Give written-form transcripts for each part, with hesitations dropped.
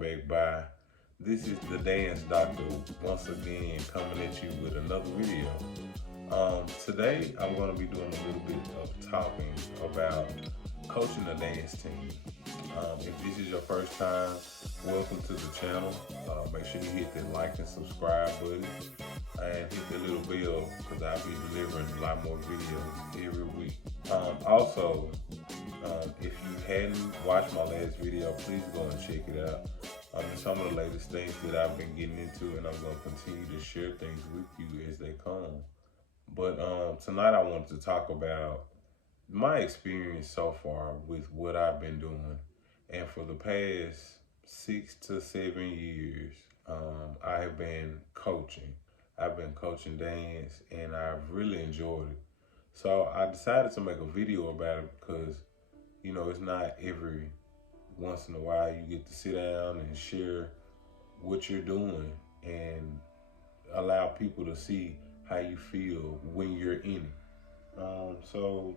back by. This is the Dance Doctor once again coming at you with another video. Today I'm going to be doing a little bit of talking about coaching a dance team. If this is your first time, welcome to the channel. Make sure you hit the like and subscribe button and hit the little bell because I'll be delivering a lot more videos every week. If you hadn't watched my last video, please go and check it out. Some of the latest things that I've been getting into, and I'm going to continue to share things with you as they come. But tonight I wanted to talk about my experience so far with what I've been doing. And for the past 6 to 7 years, I have been coaching. I've been coaching dance, and I've really enjoyed it. So I decided to make a video about it because, you know, it's not every once in a while you get to sit down and share what you're doing and allow people to see how you feel when you're in it. So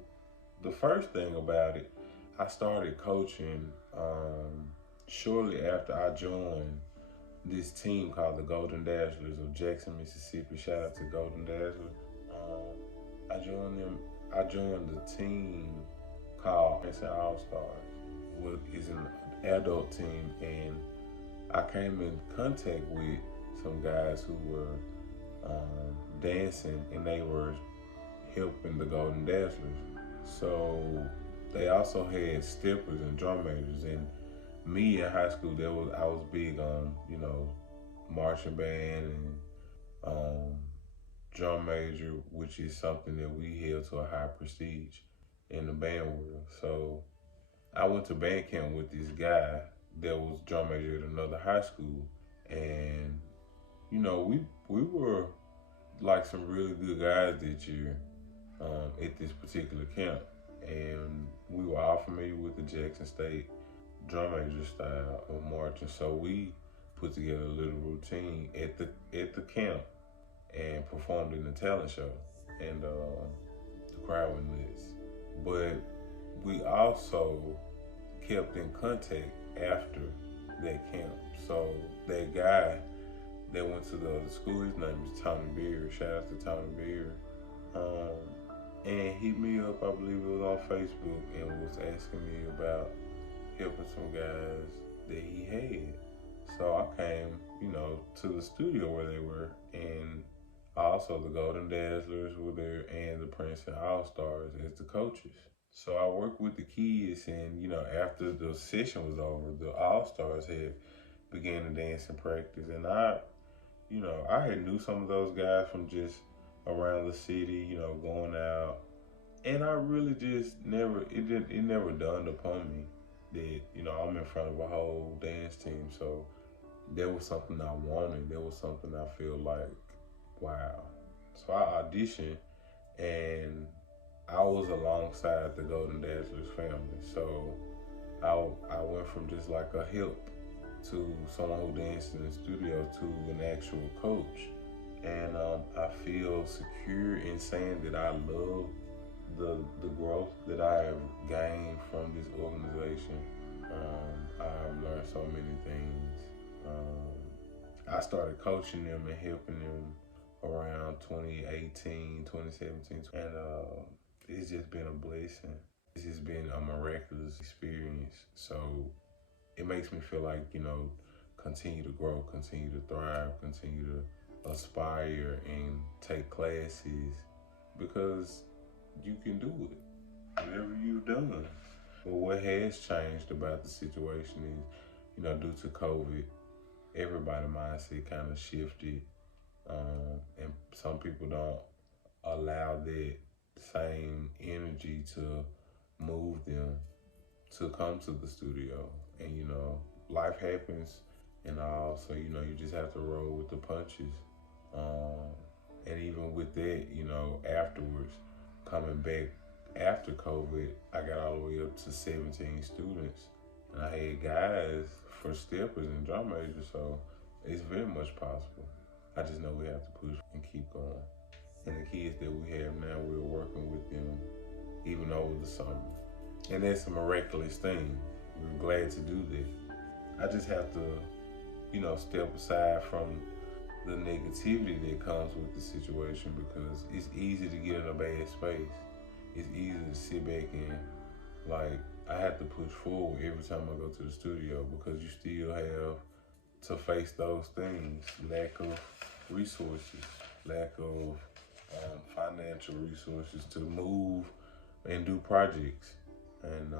the first thing about it, I started coaching shortly after I joined this team called the Golden Dazzlers of Jackson, Mississippi. Shout out to Golden Dazzlers. I joined the team called Prince All Stars, which is an adult team, and I came in contact with some guys who were dancing, and they were helping the Golden Dazzlers. So they also had steppers and drum majors, and me in high school, I was big on, you know, marching band and drum major, which is something that we held to a high prestige in the band world. So I went to band camp with this guy that was drum major at another high school, and you know, we were like some really good guys that year at this particular camp, and we were all familiar with the Jackson State drum major style of marching. So we put together a little routine at the camp and performed in the talent show, and the crowd went nuts. But we also kept in contact after that camp. So that guy that went to the other school, his name is Tommy Beard. Shout out to Tommy Beard. And he hit me up, I believe it was on Facebook, and was asking me about helping some guys that he had. So I came, you know, to the studio where they were, and also the Golden Dazzlers were there and the Princeton All Stars as the coaches. So I worked with the kids, and you know, after the session was over, the All Stars had began to dance and practice, and I had knew some of those guys from just around the city, you know, going out, and I really just it never dawned upon me that, you know, I'm in front of a whole dance team. So there was something I wanted. There was something I feel like, wow. So I auditioned, and I was alongside the Golden Dazzlers family. So I went from just like a help to someone who danced in the studio to an actual coach. And I feel secure in saying that I love the growth that I have gained from this organization. I've learned so many things. I started coaching them and helping them around 2018, 2017, and it's just been a blessing. It's just been a miraculous experience. So it makes me feel like, you know, continue to grow, continue to thrive, continue to aspire and take classes, because you can do it, whatever you've done. But what has changed about the situation is, you know, due to COVID, everybody's mindset kind of shifted, and some people don't allow that same energy to move them to come to the studio. And you know, life happens and all, so you know, you just have to roll with the punches. And even with that, you know, afterwards, coming back after COVID, I got all the way up to 17 students, and I had guys for steppers and drum majors. So it's very much possible. I just know we have to push and keep going. And the kids that we have now, we're working with them even over the summer. And that's a miraculous thing. We're glad to do that. I just have to step aside from the negativity that comes with the situation, because it's easy to get in a bad space. It's easy to sit back and, like, I have to push forward every time I go to the studio, because you still have to face those things: lack of resources, lack of financial resources to move and do projects, and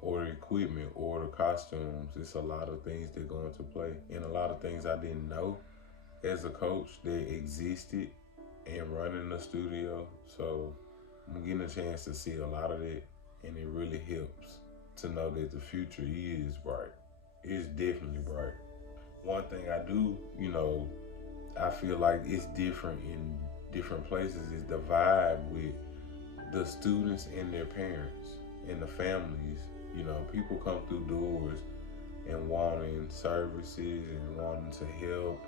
order equipment, order costumes. It's a lot of things that go into play, and a lot of things I didn't know as a coach that existed and running the studio. So I'm getting a chance to see a lot of that, and it really helps to know that the future is bright. It's definitely bright. One thing I do, I feel like it's different in different places, is the vibe with the students and their parents and the families. People come through doors and wanting services and wanting to help,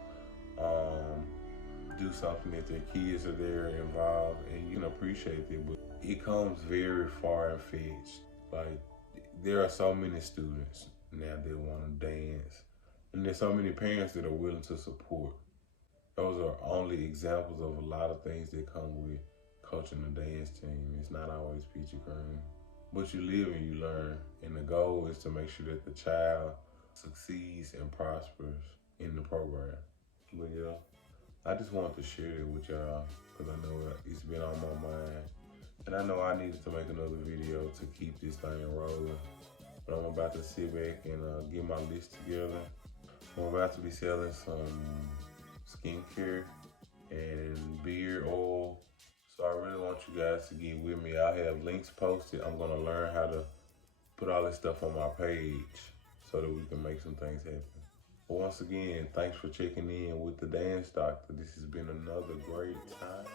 do something if their kids are there involved, and you can appreciate it. But it comes very far and fetched. Like, there are so many students now that want to dance, and there's so many parents that are willing to support. Those are only examples of a lot of things that come with coaching a dance team. It's not always peachy cream, but you live and you learn, and the goal is to make sure that the child succeeds and prospers in the program. But yeah, I just wanted to share it with y'all, because I know it's been on my mind, and I know I needed to make another video to keep this thing rolling. But I'm about to sit back and get my list together. I'm about to be selling some skincare and beard oil. So I really want you guys to get with me. I'll have links posted. I'm gonna learn how to put all this stuff on my page so that we can make some things happen. But once again, thanks for checking in with the Dance Doctor. This has been another great time.